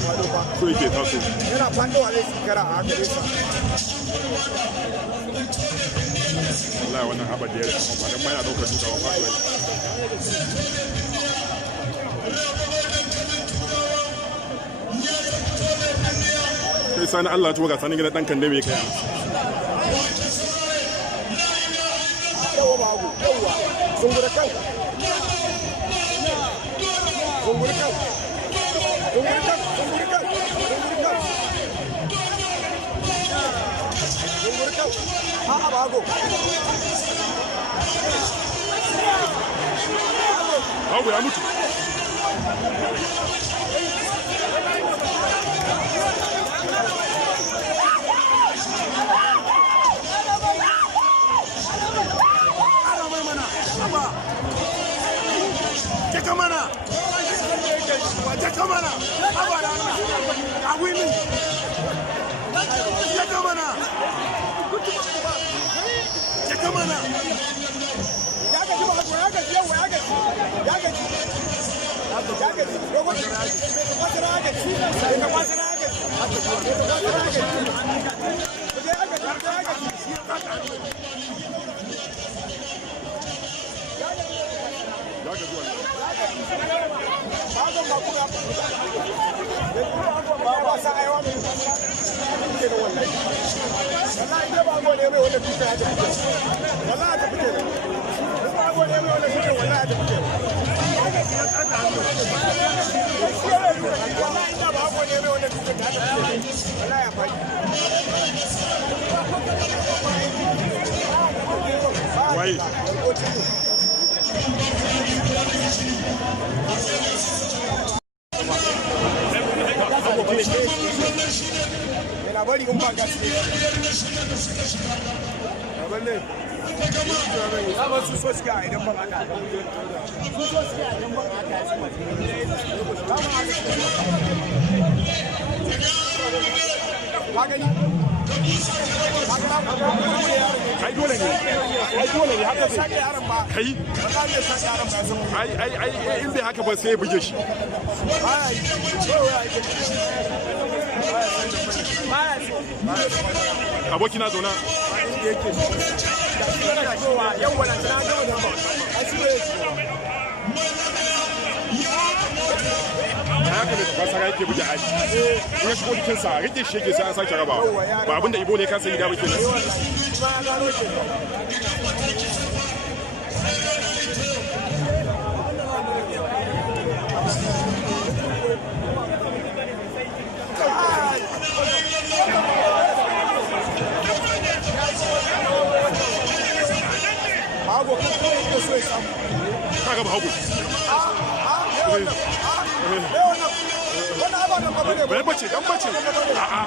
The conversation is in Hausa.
so yake taso yana faɗowa zai tsikara a gare sa wallahi wannan haɓar da ya rika ba don baya ɗaukar duka ba faɗuwa kai sani Allah tuwa ga sani gidan ɗan kan da mai kaya yawa babu yawa zungura kanka zungura kanka zungura kanka zungura kanka zungura kanka a'a bago bago ya mutu Jakamana, Jakamana, Abara, Awimi, Jakamana, Jakamana, Why? Labari un ba gaske. Labarin. Ba su so suke a idan ban haka. Su so suke a idan ban haka. Ka gani? Ai dole ne. Ai dole ne haka sai. Kai. Ai in bai haka ba sai ya buge shi. Aboki na zauna haka ne basara yake buge aji in ya shigo jikinsa rike shi yake sai an sake rabawa ba abinda ibo ne kansa yi da ba kenan kaga ba hagu bai bace dan bace a'a